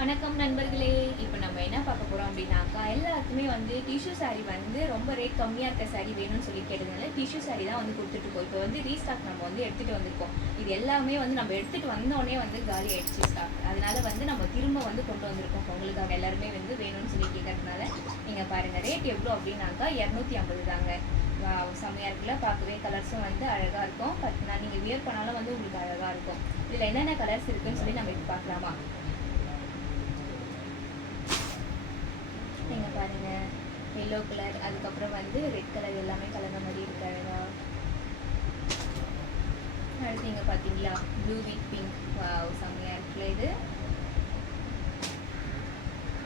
வணக்கம் நண்பர்களே. இப்போ நம்ம என்ன பார்க்க போகிறோம் அப்படின்னாக்கா, எல்லாருக்குமே வந்து டிஷ்யூ சாரீ வந்து ரொம்ப ரேட் கம்மியாக இருக்க சாரீ வேணும்னு சொல்லி கேட்டதுனால டிஷ்யூ சாரீ தான் வந்து கொடுத்துட்ருக்கோம். இப்போ வந்து ரீஸ்டாக் நம்ம வந்து எடுத்துகிட்டு வந்திருக்கோம். இது எல்லாமே வந்து நம்ம எடுத்துகிட்டு வந்தோடனே வந்து காலி ஆகிடுச்சு ஸ்டாக். அதனால வந்து நம்ம திரும்ப வந்து கொண்டு வந்திருக்கோம். உங்களுக்காக எல்லாருமே வந்து வேணும்னு சொல்லி கேட்கறதுனால நீங்கள் பாருங்கள், ரேட் எவ்வளோ அப்படின்னாக்கா 250 தாங்க. செம்மையாக இருக்குல்ல, பார்க்கவே கலர்ஸும் வந்து அழகாக இருக்கும். நான் நீங்கள் வியர் பண்ணாலும் வந்து உங்களுக்கு அழகாக இருக்கும். இதில் என்னென்ன கலர்ஸ் இருக்குதுன்னு சொல்லி நம்ம இப்போ பார்க்கலாமா? நீங்கள் பாருங்கள், எல்லோ கலர், அதுக்கப்புறம் வந்து ரெட் கலர், எல்லாமே கலந்த மாதிரி இருக்கு அழகா. அடுத்து நீங்கள் பார்த்தீங்களா, ப்ளூ வித் பிங்க். செம்மையாக இருக்குல்ல இது.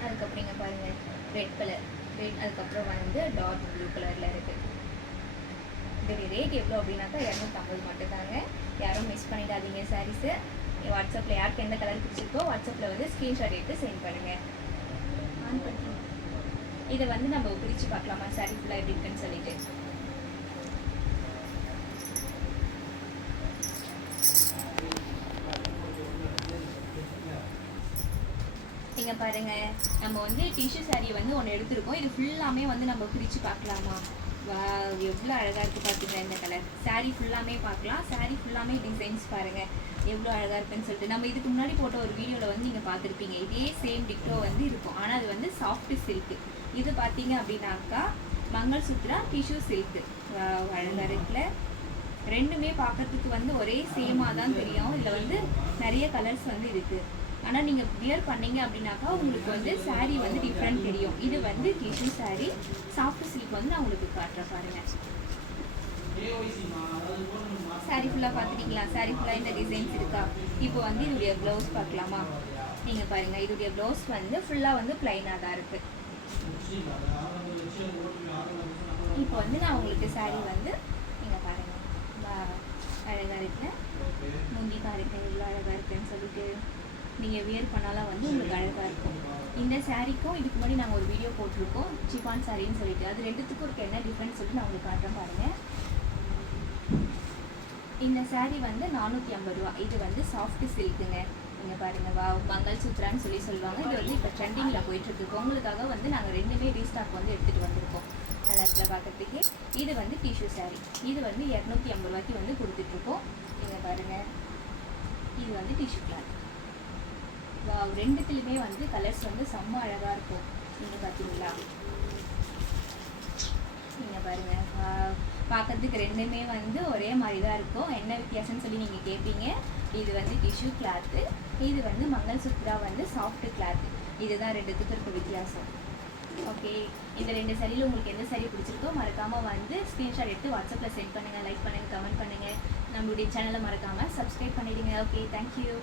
அதுக்கப்புறம் நீங்கள் பாருங்கள், ரெட் கலர், ரெட், அதுக்கப்புறம் வந்து டார்க் ப்ளூ கலரில் இருக்குது. இதோடைய ரேட் எவ்வளோ அப்படின்னாக்கா 250 மட்டும்தாங்க. யாரும் மிஸ் பண்ணிடாதீங்க சாரீஸு. வாட்ஸ்அப்பில் யாருக்கு எந்த கலர் பிடிச்சிருக்கோ வாட்ஸ்அப்பில் வந்து ஸ்க்ரீன்ஷாட் எடுத்து சென்ட் பண்ணுங்கள். ஆன் பண்ணி இதை வந்து நம்ம பிரித்து பார்க்கலாமா, சாரி ஃபுல்லாக எப்படி இருக்குன்னு சொல்லிட்டு. நீங்கள் பாருங்கள், நம்ம வந்து டிஷ்யூ சாரியை வந்து ஒன்று எடுத்துருக்கோம். இது ஃபுல்லாமே வந்து நம்ம பிரித்து பார்க்கலாமா? எவ்வளோ அழகாக இருக்குது பார்த்தீங்களா இந்த கலர். சாரீ ஃபுல்லாமே பார்க்கலாம். சாரீ ஃபுல்லாமே டிசைன்ஸ் பாருங்கள் எவ்வளோ அழகாக இருக்குன்னு சொல்லிட்டு. நம்ம இதுக்கு முன்னாடி போட்ட ஒரு வீடியோவில் வந்து நீங்கள் பார்த்துருப்பீங்க. இதே சேம் டிக்டோ வந்து இருக்கும், ஆனால் அது வந்து சாஃப்ட் சில்க்கு. இது பார்த்தீங்க அப்படின்னாக்கா மங்கள்சூத்ரா டிஷ்யூ சில்க்கு. அழகாக இருக்குல்ல. ரெண்டுமே பார்க்கறதுக்கு வந்து ஒரே சேமாக தான் தெரியும். இதில் வந்து நிறைய கலர்ஸ் வந்து இருக்குது. ஆனால் நீங்கள் வியர் பண்ணீங்க அப்படின்னாக்கா உங்களுக்கு வந்து சாரீ வந்து டிஃப்ரெண்ட் தெரியும். இது வந்து டிஷ்யூ சாரீ, சாஃப்ட் சில்க் வந்து நான் உங்களுக்கு காட்டுறேன் பாருங்கள். சாரீ ஃபுல்லாக பார்த்துட்டிங்களா? சாரீ ஃபுல்லாக இந்த டிசைன்ஸ் இருக்கா? இப்போ வந்து இதோடைய ப்ளவுஸ் பார்க்கலாமா? நீங்கள் பாருங்கள், இதோடைய ப்ளவுஸ் வந்து ஃபுல்லாக வந்து ப்ளைனாக தான் இருக்குது. இப்போ வந்து நான் உங்களுக்கு சாரீ வந்து நீங்கள் பாருங்கள், அழகாக இருக்குல்ல. முந்தி பாருங்கள் எவ்வளோ அழகாக இருக்குன்னு சொல்லிட்டு. நீங்கள் வியர் பண்ணாலும் வந்து உங்களுக்கு அழகாக இருக்கும். இந்த சாரீக்கும் இதுக்கு முன்னாடி நாங்கள் ஒரு வீடியோ போட்டிருக்கோம், சிஃபான் சாரின்னு சொல்லிட்டு. அது ரெண்டுத்துக்கும் இருக்க என்ன டிஃப்ரென்ஸ் சொல்லிட்டு நான் உங்களுக்கு காட்டுறேன் பாருங்கள். இந்த சாரீ வந்து 450 ரூபா. இது வந்து சாஃப்ட் சில்க்குங்க. நீங்கள் பாருங்கள், மங்கள்சூத்ரான்னு சொல்லி சொல்லுவாங்க. இது வந்து இப்போ ட்ரெண்டிங்கில் போயிட்டுருக்கு. உங்களுக்காக வந்து நாங்கள் ரெண்டுமே ரீஸ்டாக் வந்து எடுத்துகிட்டு வந்திருக்கோம். நல்லா இருக்குல்ல பார்க்கறதுக்கு. இது வந்து டிஷ்யூ சாரீ. இது வந்து 250 ரூபாய்க்கு வந்து கொடுத்துட்ருக்கோம். நீங்கள் பாருங்கள், இது வந்து டிஷ்யூ கிளாத். ரெண்டுத்துலையுமே வந்து கலர்ஸ் வந்து செம்ம அழகாக இருக்கும். நீங்கள் பார்த்தீங்களா? நீங்கள் பாருங்கள், பார்க்கறதுக்கு ரெண்டுமே வந்து ஒரே மாதிரி தான் இருக்கும். என்ன வித்தியாசம்னு சொல்லி நீங்கள் கேட்பீங்க. இது வந்து டிஷ்யூ கிளாத்து, இது வந்து மங்கள்சூத்ரா வந்து சாஃப்ட் கிளாத்து. இதுதான் ரெண்டுத்துக்கு இருக்க வித்தியாசம். ஓகே, இந்த ரெண்டு சாரியில் உங்களுக்கு எந்த சாரீ பிடிச்சிருக்கோ மறக்காமல் வந்து ஸ்க்ரீன்ஷாட் எடுத்து வாட்ஸ்அப்பில் சென்ட் பண்ணுங்கள். லைக் பண்ணுங்கள், கமெண்ட் பண்ணுங்கள். நம்மளுடைய சேனலை மறக்காமல் சப்ஸ்கிரைப் பண்ணிவிடுங்க. Okay, thank you.